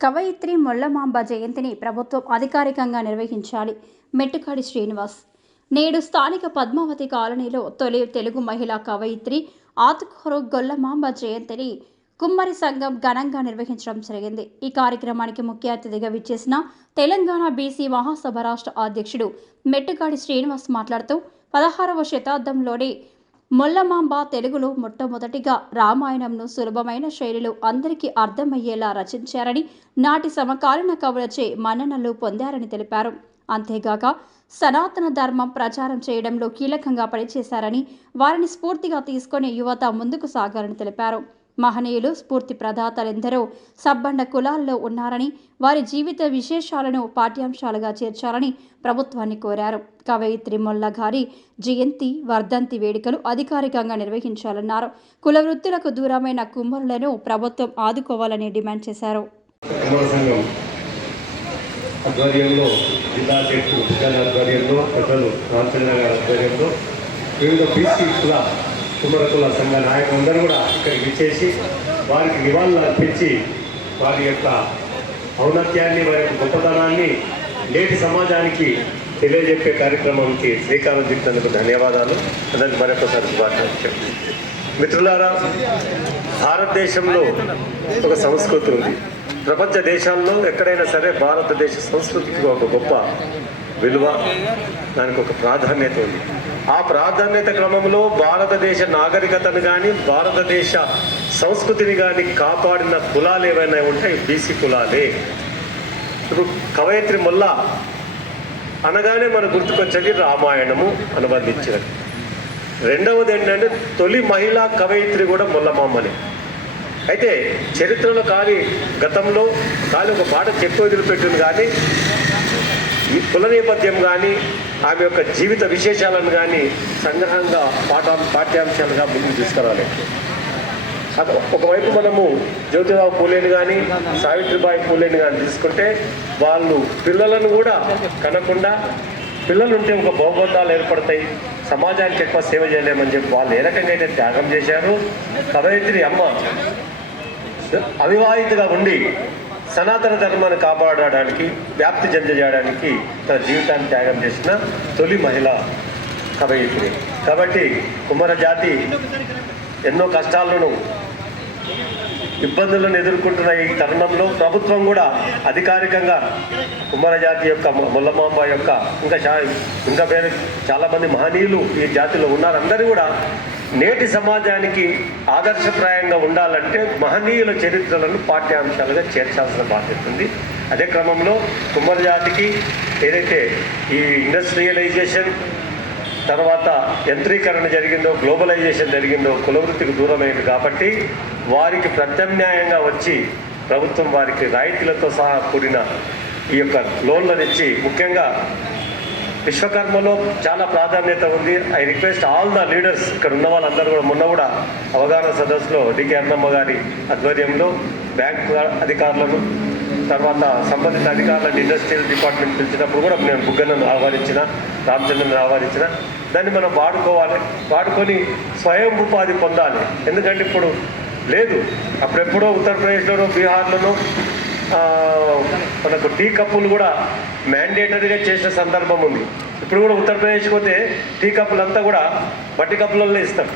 కవయిత్రి మొల్లమాంబ జయంతిని ప్రభుత్వం అధికారికంగా నిర్వహించాలి. మెట్టుకాడి శ్రీనివాస్. నేడు స్థానిక పద్మావతి కాలనీలో తొలి తెలుగు మహిళా కవయిత్రి ఆతుకూరు గొల్లమాంబ జయంతిని కుమ్మరి సంఘం ఘనంగా నిర్వహించడం జరిగింది. ఈ కార్యక్రమానికి ముఖ్య అతిథిగా విచ్చేసిన తెలంగాణ బీసీ మహాసభ రాష్ట్ర అధ్యక్షుడు మెట్టుకాడి శ్రీనివాస్ మాట్లాడుతూ 16వ శతాబ్దంలోని మొల్లమాంబ తెలుగులో మొట్టమొదటిగా రామాయణంను సులభమైన శైలిలో అందరికీ అర్థమయ్యేలా రచించారని, నాటి సమకాలీన కవులచే మన్ననలు పొందారని తెలిపారు. అంతేగాక సనాతన ధర్మం ప్రచారం చేయడంలో కీలకంగా పనిచేశారని, వారిని స్ఫూర్తిగా తీసుకొని యువత ముందుకు సాగాలని తెలిపారు. మహనీయులు స్ఫూర్తి ప్రదాతలెందరో సబ్బండ కులాల్లో ఉన్నారని, వారి జీవిత విశేషాలను పాఠ్యాంశాలుగా చేర్చాలని ప్రభుత్వాన్ని కోరారు. కవయిత్రి మొల్ల గారి జయంతి వర్ధంతి వేడుకలు అధికారికంగా నిర్వహించాలన్నారు. కుల వృత్తులకు దూరమైన కుమ్మరులను ప్రభుత్వం ఆదుకోవాలని డిమాండ్ చేశారు. కుమ్మరకుల సంఘ నాయకులందరూ కూడా ఇక్కడికి ఇచ్చేసి వారికి నివాళులు అర్పించి వారి యొక్క ఔన్నత్యాన్ని, వారి యొక్క గొప్పతనాన్ని నేటి సమాజానికి తెలియజెప్పే కార్యక్రమానికి శ్రీకారం చుట్టినందుకు ధన్యవాదాలు. అందరికీ మరొకసారి శుభాకాంక్షలు. మిత్రులారా, భారతదేశంలో ఒక సంస్కృతి ఉంది. ప్రపంచ దేశాల్లో ఎక్కడైనా సరే భారతదేశ సంస్కృతికి ఒక గొప్ప విలువ, దానికి ఒక ప్రాధాన్యత ఉంది. ఆ ప్రాధాన్యత క్రమంలో భారతదేశ నాగరికతను కానీ భారతదేశ సంస్కృతిని కానీ కాపాడిన కులాలు ఏవైనా ఉంటాయి, బీసీ కులాలే. ఇప్పుడు కవయిత్రి మొల్ల అనగానే మనకు గుర్తుకొచ్చేది రామాయణము అనుబంధించినది. రెండవది ఏంటంటే తొలి మహిళా కవయిత్రి కూడా మొల్లమాంబనే. అయితే చరిత్రలో కానీ గతంలో కానీ ఒక పాట చెక్కు వదిలిపెట్టింది, కానీ ఈ కుల నేపథ్యం కానీ ఆమె యొక్క జీవిత విశేషాలను కానీ సంగ్రహంగా పాఠ్యాంశాలుగా ముందుకు తీసుకురావాలి. ఒకవైపు మనము జ్యోతిరావు పూలేని కానీ సావిత్రిబాయి పూలేని కానీ తీసుకుంటే వాళ్ళు పిల్లలను కూడా కనకుండా, పిల్లలుంటే ఒక భౌగోళాలు ఏర్పడతాయి, సమాజానికి ఎక్కువ సేవ చేయలేమని చెప్పి వాళ్ళు ఏ రకంగా అయితే త్యాగం చేశారు. కవయిత్రి అమ్మ అవివాహితగా ఉండి సనాతన ధర్మాన్ని కాపాడడానికి, వ్యాప్తి చెందజేయడానికి తన జీవితాన్ని త్యాగం చేసిన తొలి మహిళ కవయిత్రి. కాబట్టి కుమ్మర జాతి ఎన్నో కష్టాలను, ఇబ్బందులను ఎదుర్కొంటున్న ఈ తరుణంలో ప్రభుత్వం కూడా అధికారికంగా కుమ్మర జాతి యొక్క మొల్లమాంబ యొక్క ఇంకా వేరే చాలామంది మహనీయులు ఈ జాతిలో ఉన్నారు. అందరూ కూడా నేటి సమాజానికి ఆదర్శప్రాయంగా ఉండాలంటే మహనీయుల చరిత్రలను పాఠ్యాంశాలుగా చేర్చాల్సిన బాధ్యత ఉంది. అదే క్రమంలో కుమ్మర జాతికి ఏదైతే ఈ ఇండస్ట్రియలైజేషన్ తర్వాత యంత్రీకరణ జరిగిందో, గ్లోబలైజేషన్ జరిగిందో, కులవృత్తికి దూరమైంది. కాబట్టి వారికి ప్రత్యామ్నాయంగా వచ్చి ప్రభుత్వం వారికి రాయితీలతో సహా కూడిన ఈ యొక్క లోన్లను ఇచ్చి, ముఖ్యంగా విశ్వకర్మలో చాలా ప్రాధాన్యత ఉంది. I request all the leaders, ఇక్కడ ఉన్న వాళ్ళందరూ కూడా మొన్న కూడా అవగాహన సదస్సులో డికే అన్నమ్మ గారి ఆధ్వర్యంలో బ్యాంక్ అధికారులను, తర్వాత సంబంధిత అధికారులను ఇండస్ట్రియల్ డిపార్ట్మెంట్ పిలిచినప్పుడు కూడా నేను బుగ్గన్నను ఆహ్వానించిన, రామచంద్రను ఆహ్వానించిన. దాన్ని మనం వాడుకోవాలి, వాడుకొని స్వయం ఉపాధి పొందాలి. ఎందుకంటే ఇప్పుడు లేదు, అప్పుడెప్పుడో ఉత్తరప్రదేశ్లోనో బీహార్లోనో మనకు టీ కప్పులు కూడా మ్యాండేటరీగా చేసిన సందర్భం ఉంది. ఇప్పుడు కూడా ఉత్తరప్రదేశ్కి పోతే టీ కప్పులంతా కూడా మట్టి కప్పులలో ఇస్తారు.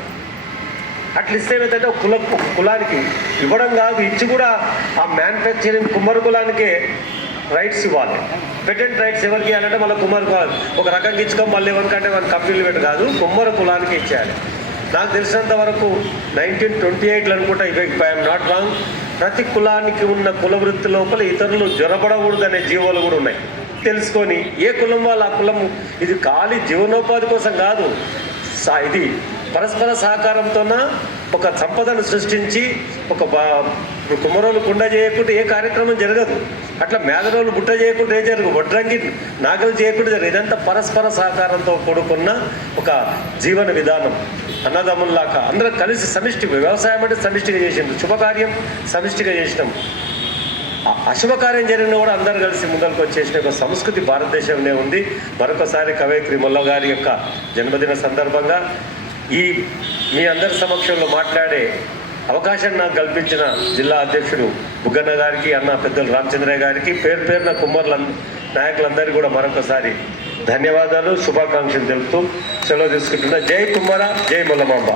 అట్లా ఇస్తే ఏమైతే కులానికి ఇవ్వడం కాదు, ఇచ్చి కూడా ఆ మ్యానుఫ్యాక్చరింగ్ కుమ్మరి కులానికే రైట్స్ ఇవ్వాలి. పెటెంట్ రైట్స్ ఎవరికి ఇవ్వాలంటే మళ్ళీ కుమ్మరి కులాలు ఒక రకంగా ఇచ్చుకోం, మళ్ళీ ఎవరికంటే మన కంపెనీలు పెట్టి కాదు, కుమ్మరి కులానికి ఇచ్చేయాలి. నాకు తెలిసినంత వరకు 1928 అనుకుంటా, ఇఫ్ ఐఎమ్ నాట్ రాంగ్, ప్రతి కులానికి ఉన్న కుల వృత్తి లోపల ఇతరులు జ్వరపడకూడదనే జీవోలు కూడా ఉన్నాయి. తెలుసుకొని ఏ కులం వాళ్ళు ఆ కులము, ఇది ఖాళీ జీవనోపాధి కోసం కాదు, ఇది పరస్పర సహకారంతోన ఒక సంపదను సృష్టించి ఒక కుమ్మరోలు కుండ చేయకుండా ఏ కార్యక్రమం జరగదు, అట్లా మేదరోలు బుట్ట చేయకుండా ఏ జరగదు, వడ్రంగి నాగలు చేయకుండా జరగదు. ఇదంతా పరస్పర సహకారంతో కూడుకున్న ఒక జీవన విధానం. అన్నదమ్ముల్లాగా అందరం కలిసి సమిష్టి, వ్యవసాయం అంటే సమిష్టిగా చేసింది, శుభకార్యం సమిష్టిగా చేసినాం, అశుభకార్యం జరిగినా కూడా అందరూ కలిసి ముందరకు వచ్చేసిన ఒక సంస్కృతి భారతదేశంలో ఉంది. మరొకసారి కవయిత్రి మొల్ల గారి యొక్క జన్మదిన సందర్భంగా ఈ మీ అందరి సమక్షంలో మాట్లాడే అవకాశం నాకు కల్పించిన జిల్లా అధ్యక్షుడు బుగ్గన్న గారికి, అన్న పెద్దలు రామచంద్రయ్య గారికి, పేరు పేరున కుమ్మర్ల నాయకులందరికీ కూడా మరొకసారి ధన్యవాదాలు, శుభాకాంక్షలు తెలుపుతూ సెలవు తీసుకుంటున్నా. జై కుమ్మర, జై మొల్లమాంబ.